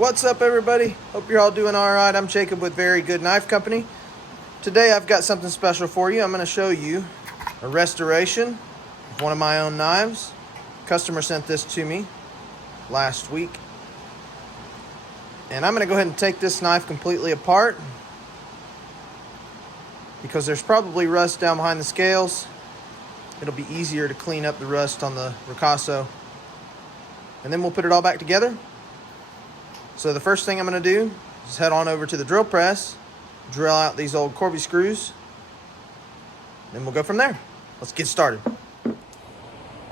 What's up, everybody? Hope you're all doing all right. I'm Jacob with Very Good Knife Company. Today I've got something special for you. I'm going to show you a restoration of one of my own knives. Customer sent this to me last week. And I'm going to go ahead and take this knife completely apart because there's probably rust down behind the scales. It'll be easier to clean up the rust on the ricasso. And then we'll put it all back together. So the first thing I'm going to do is head on over to the drill press, drill out these old Corby screws, then we'll go from there. Let's get started.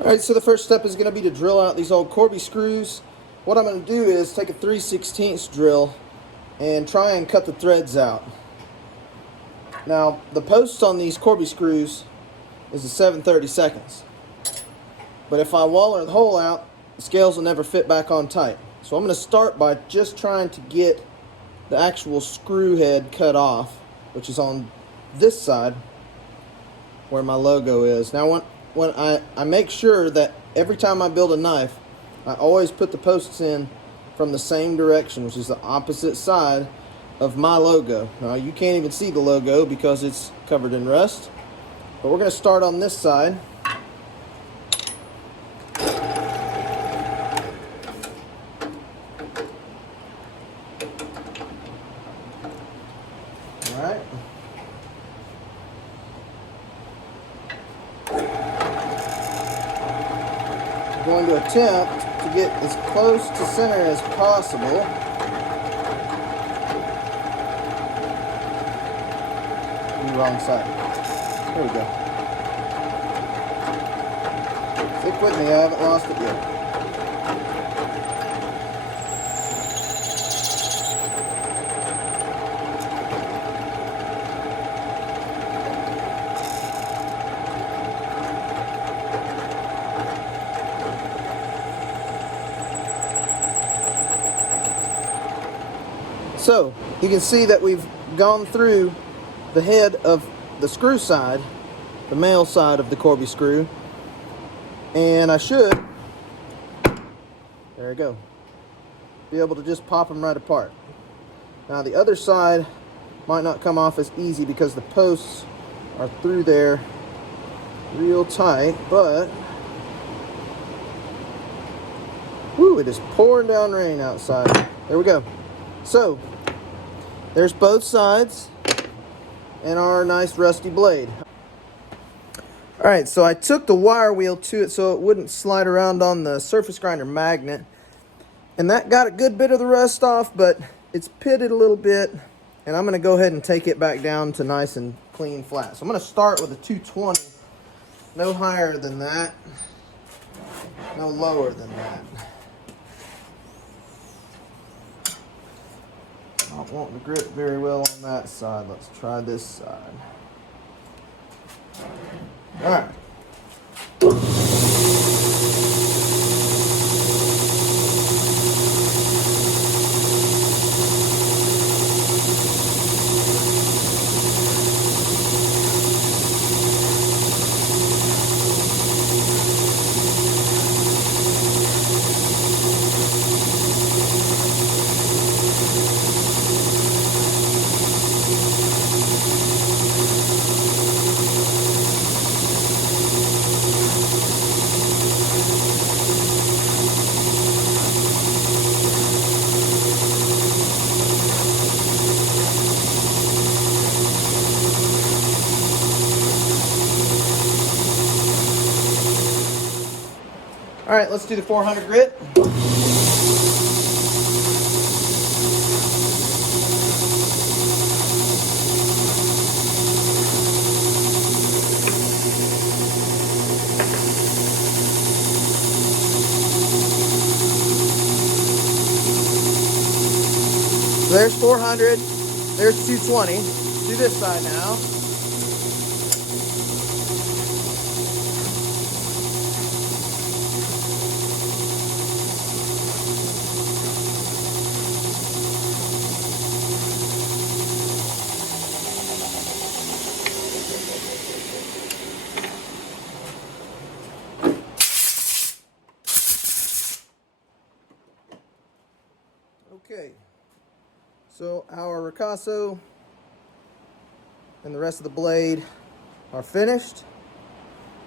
Alright, so the first step is going to be to drill out these old Corby screws. What I'm going to do is take a 3/16 drill and try and cut the threads out. Now, the post on these Corby screws is a 7/32. But if I waller the hole out, the scales will never fit back on tight. So I'm going to start by just trying to get the actual screw head cut off, which is on this side where my logo is. Now when I make sure that every time I build a knife, I always put the posts in from the same direction, which is the opposite side of my logo. Now you can't even see the logo because it's covered in rust, but we're going to start on this side. Alright. I'm going to attempt to get as close to center as possible. Wrong side. There we go. Stick with me, I haven't lost it yet. So, you can see that we've gone through the head of the screw side, the male side of the Corby screw, and I should, there we go, be able to just pop them right apart. Now the other side might not come off as easy because the posts are through there real tight, but whoo, it is pouring down rain outside. There we go. So there's both sides and our nice rusty blade. Alright, so I took the wire wheel to it so it wouldn't slide around on the surface grinder magnet, and that got a good bit of the rust off, but it's pitted a little bit, and I'm going to go ahead and take it back down to nice and clean flat. So I'm going to start with a 220, no higher than that, no lower than that. Not wanting to grip very well on that side. Let's try this side. All right. All right, let's do the 400 grit. So there's 400, there's 220. Do this side now. Okay, so our ricasso and the rest of the blade are finished.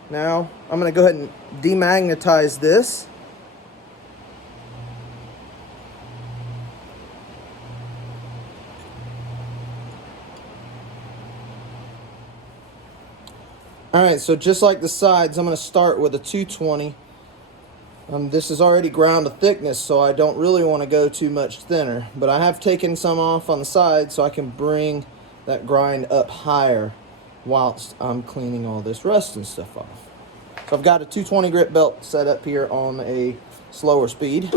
Now I'm going to go ahead and demagnetize this. Alright, so just like the sides, I'm going to start with a 220. This is already ground to thickness, so I don't really want to go too much thinner. But I have taken some off on the side so I can bring that grind up higher whilst I'm cleaning all this rust and stuff off. So I've got a 220 grit belt set up here on a slower speed.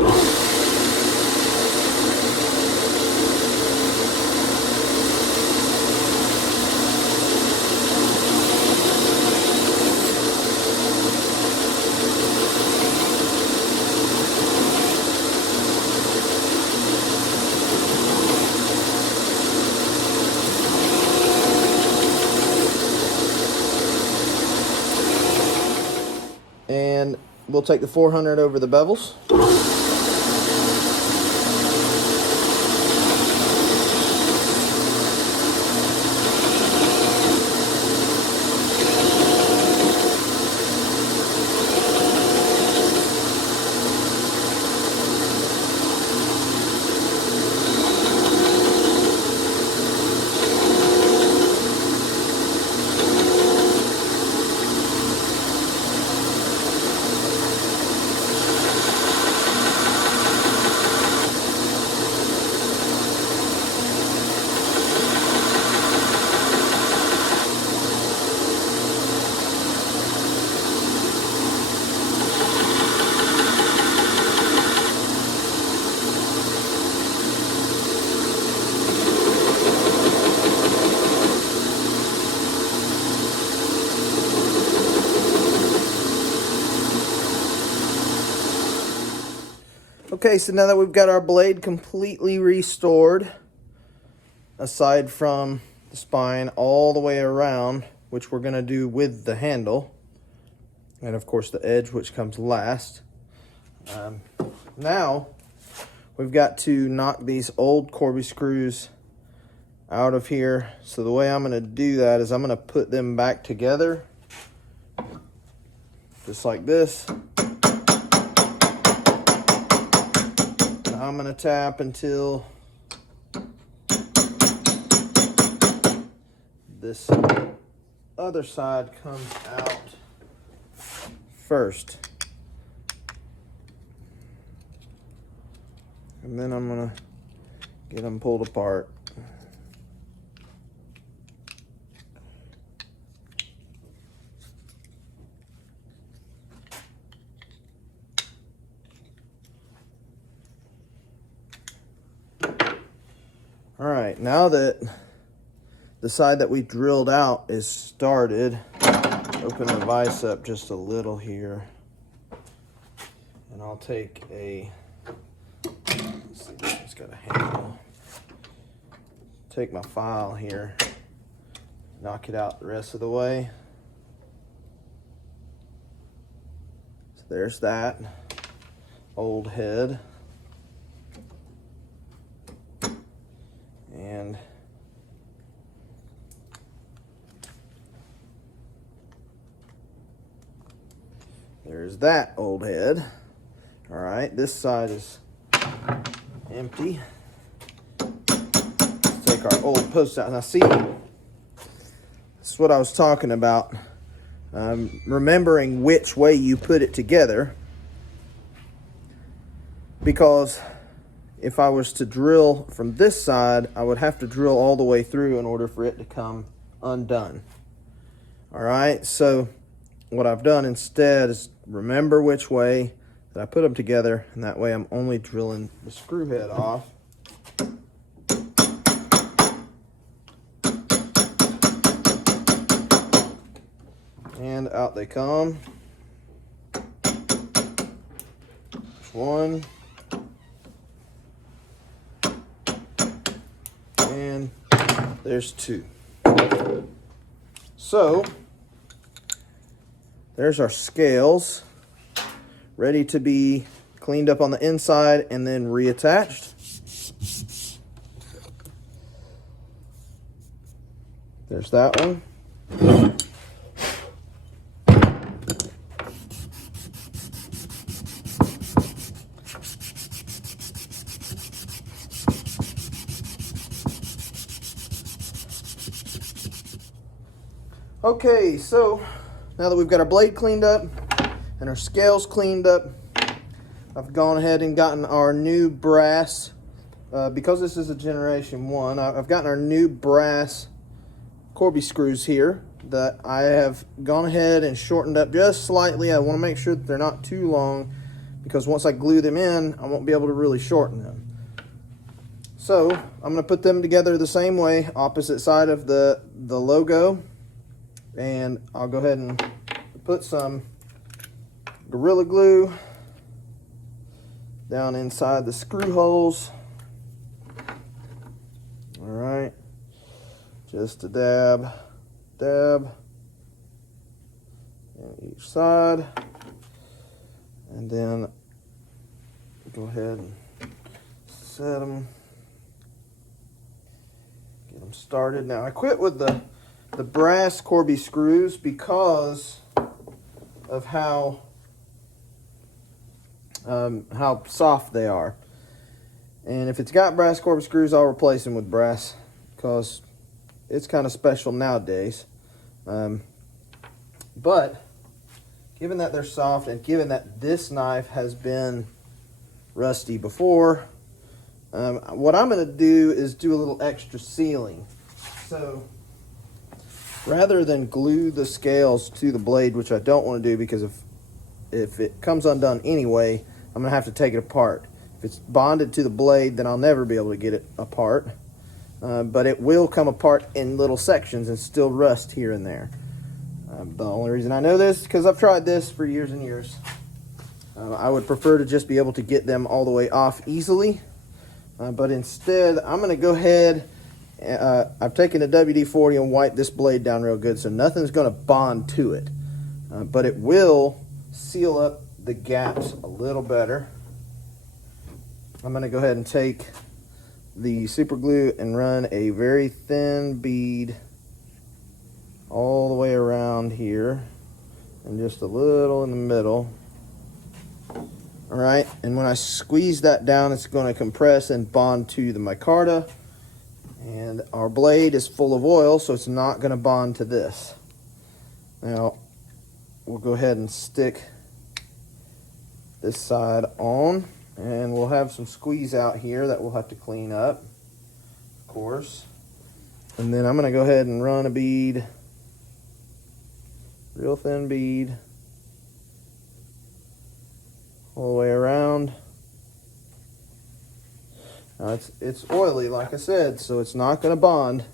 And we'll take the 400 over the bevels. Okay, so now that we've got our blade completely restored, aside from the spine all the way around, which we're going to do with the handle, and of course the edge, which comes last. Now we've got to knock these old Corby screws out of here. So the way I'm going to do that is I'm going to put them back together, just like this. I'm going to tap until this other side comes out first. And then I'm going to get them pulled apart. All right, now that the side that we drilled out is started, open the vise up just a little here, and I'll take a, let's see, it's got a handle. Take my file here, knock it out the rest of the way. So there's that old head. And there's that old head. All right, this side is empty. Let's take our old post out. Now see, that's what I was talking about. Remembering which way you put it together. Because if I was to drill from this side, I would have to drill all the way through in order for it to come undone. All right, so what I've done instead is remember which way that I put them together, and that way I'm only drilling the screw head off. And out they come. There's one. And there's two. So there's our scales ready to be cleaned up on the inside and then reattached. There's that one. Okay, so now that we've got our blade cleaned up and our scales cleaned up, I've gone ahead and gotten our new brass, because this is a Generation 1, I've gotten our new brass Corby screws here that I have gone ahead and shortened up just slightly. I want to make sure that they're not too long, because once I glue them in, I won't be able to really shorten them. So I'm going to put them together the same way, opposite side of the logo. And I'll go ahead and put some Gorilla Glue down inside the screw holes. All right, just a dab in each side. And then go ahead and set them, get them started. Now I quit with the brass Corby screws because of how soft they are. And if it's got brass Corby screws, I'll replace them with brass, because it's kind of special nowadays. But given that they're soft, and given that this knife has been rusty before, what I'm going to do is do a little extra sealing. So rather than glue the scales to the blade, which I don't want to do, because if it comes undone anyway, I'm going to have to take it apart. If it's bonded to the blade, then I'll never be able to get it apart. But it will come apart in little sections and still rust here and there. The only reason I know this is because I've tried this for years and years. I would prefer to just be able to get them all the way off easily. But instead, I'm going to go ahead. I've taken a WD-40 and wiped this blade down real good, so nothing's going to bond to it. But it will seal up the gaps a little better. I'm going to go ahead and take the super glue and run a very thin bead all the way around here, and just a little in the middle. All right, and when I squeeze that down, it's going to compress and bond to the micarta. And our blade is full of oil, so it's not going to bond to this. Now, we'll go ahead and stick this side on, and we'll have some squeeze out here that we'll have to clean up, of course. And then I'm going to go ahead and run a bead, real thin bead, all the way around. Now it's oily, like I said, so it's not going to bond.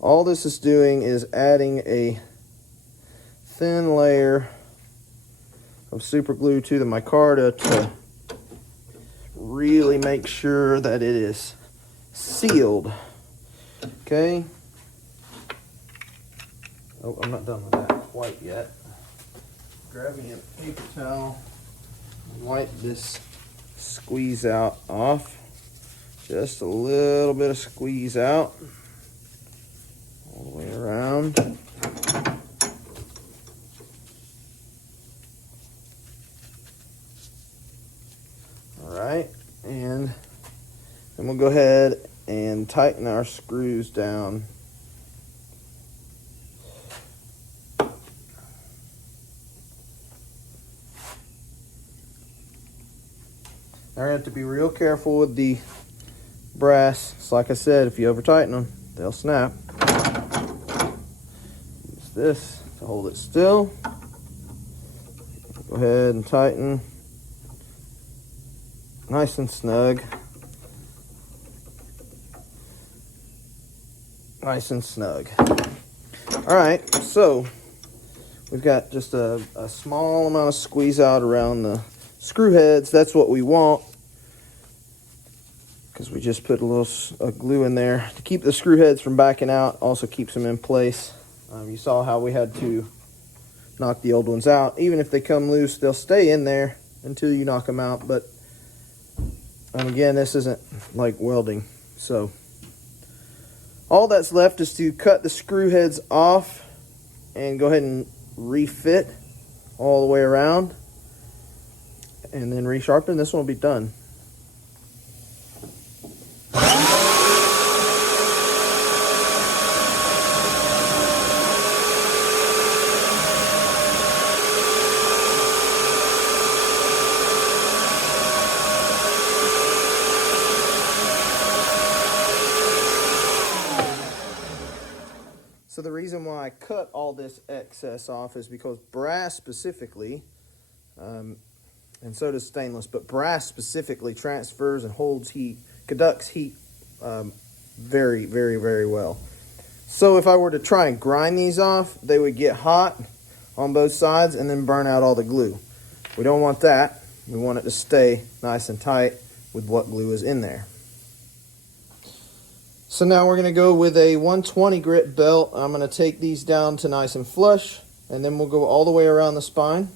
All this is doing is adding a thin layer of super glue to the micarta to really make sure that it is sealed. Okay. Oh, I'm not done with that quite yet. Grab me a paper towel and wipe this squeeze out off. Just a little bit of squeeze out all the way around. All right, and then we'll go ahead and tighten our screws down. Now you have to be real careful with the brass. It's like I said, if you over tighten them, they'll snap. Use this to hold it still. Go ahead and tighten. Nice and snug. Nice and snug. All right, so we've got just a small amount of squeeze out around the screw heads. That's what we want, because we just put a little glue in there to keep the screw heads from backing out. Also keeps them in place. You saw how we had to knock the old ones out. Even if they come loose, they'll stay in there until you knock them out. But again, this isn't like welding, so All that's left is to cut the screw heads off and go ahead and refit all the way around, and then resharpen. This one will be done. So the reason why I cut all this excess off is because brass specifically, and so does stainless, but brass specifically transfers and holds heat, conducts heat very, very, very well. So if I were to try and grind these off, they would get hot on both sides and then burn out all the glue. We don't want that. We want it to stay nice and tight with what glue is in there. So now we're going to go with a 120 grit belt. I'm going to take these down to nice and flush, and then we'll go all the way around the spine.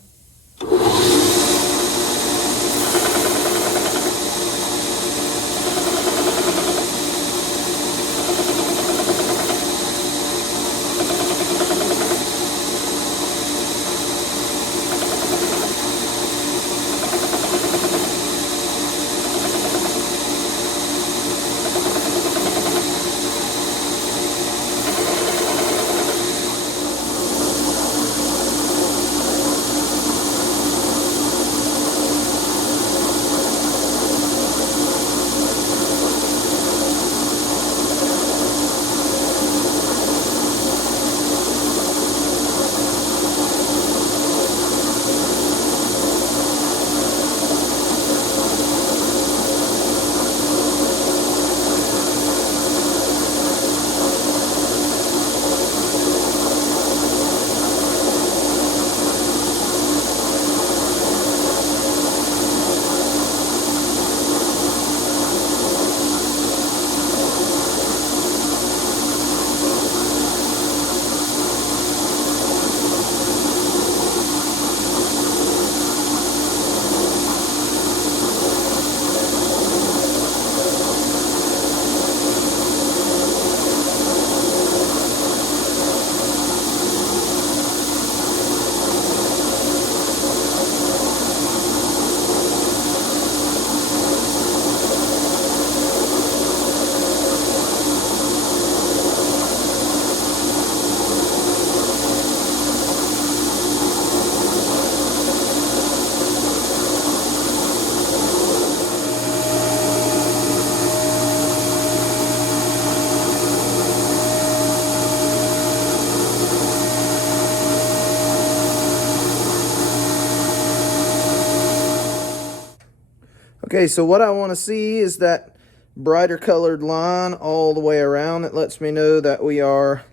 Okay, so what I want to see is that brighter colored line all the way around. It lets me know that we are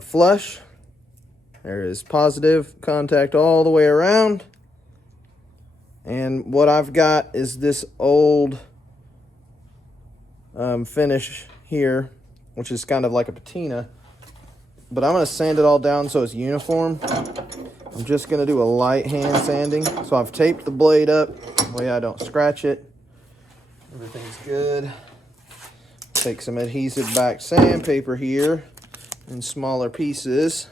flush. There is positive contact all the way around. And what I've got is this old finish here, which is kind of like a patina. But I'm going to sand it all down so it's uniform. I'm just going to do a light hand sanding. So I've taped the blade up. That way I don't scratch it. Everything's good. Take some adhesive back sandpaper here in smaller pieces.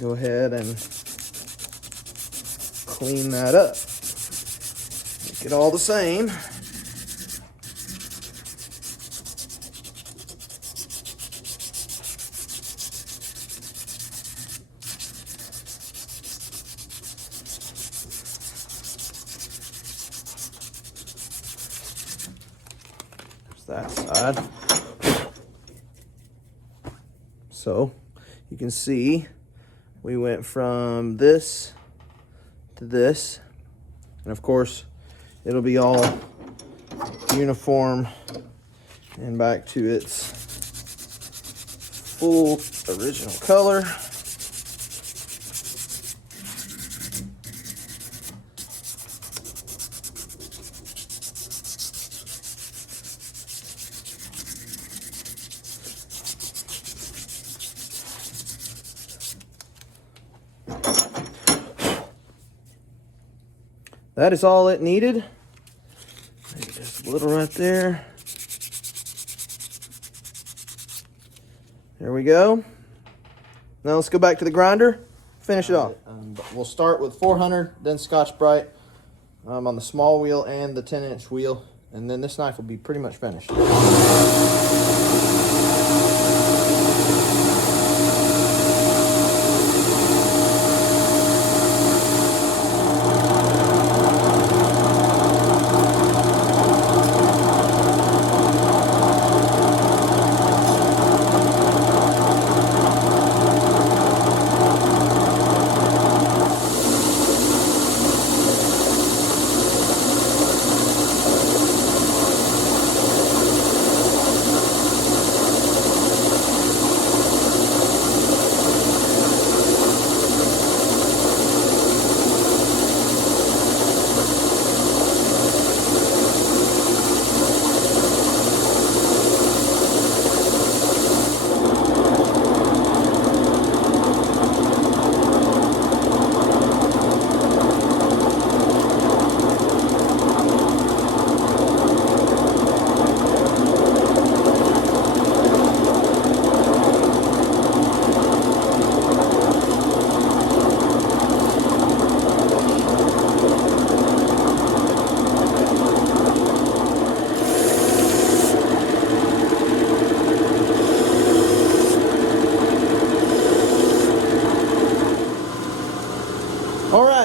Go ahead and clean that up. Make it all the same. That side. So you can see we went from this to this, and of course it'll be all uniform and back to its full original color. That is all it needed. Maybe just a little right there. There we go. Now let's go back to the grinder, finish it off. We'll start with 400, then Scotch-Brite on the small wheel and the 10-inch wheel, and then this knife will be pretty much finished.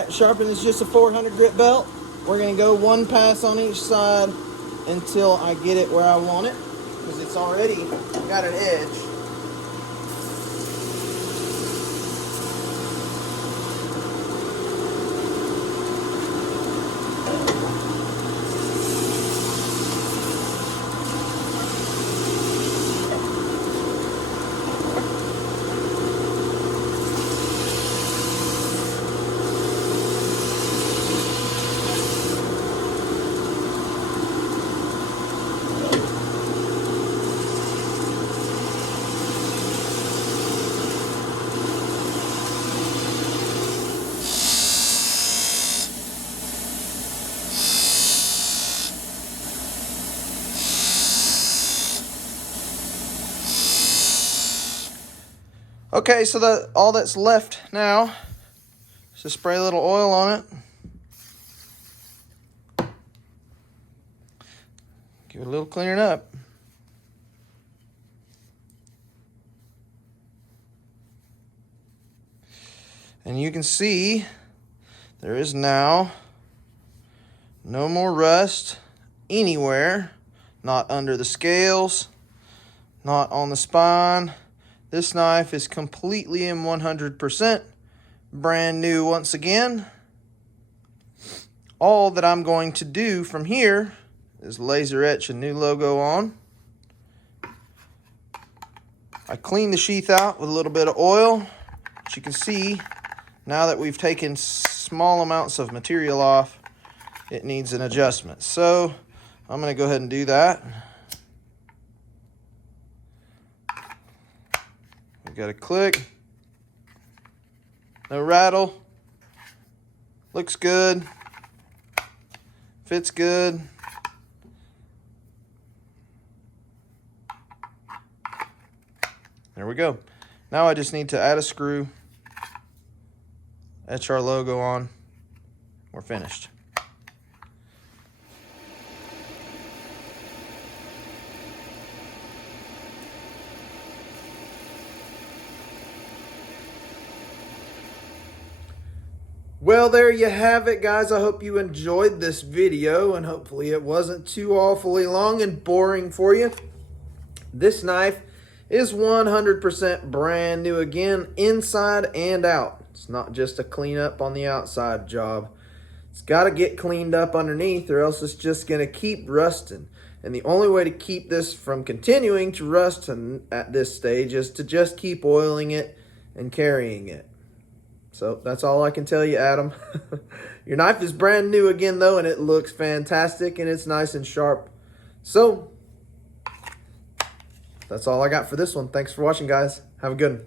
Sharpening is just a 400 grit belt. We're going to go one pass on each side until I get it where I want it, because it's already got an edge. Okay, so all that's left now is to spray a little oil on it. Give it a little cleaning up. And you can see there is now no more rust anywhere, not under the scales, not on the spine. This knife is completely and 100% brand new once again. All that I'm going to do from here is laser etch a new logo on. I cleaned the sheath out with a little bit of oil. As you can see, now that we've taken small amounts of material off, it needs an adjustment. So I'm going to go ahead and do that. Got a click, no rattle, looks good, fits good. There we go. Now I just need to add a screw, etch our logo on, we're finished. Well, there you have it, guys. I hope you enjoyed this video, and hopefully it wasn't too awfully long and boring for you. This knife is 100% brand new again, inside and out. It's not just a cleanup on the outside job. It's got to get cleaned up underneath, or else it's just going to keep rusting. And the only way to keep this from continuing to rust at this stage is to just keep oiling it and carrying it. So that's all I can tell you, Adam. Your knife is brand new again, though, and it looks fantastic, and it's nice and sharp. So that's all I got for this one. Thanks for watching, guys. Have a good one.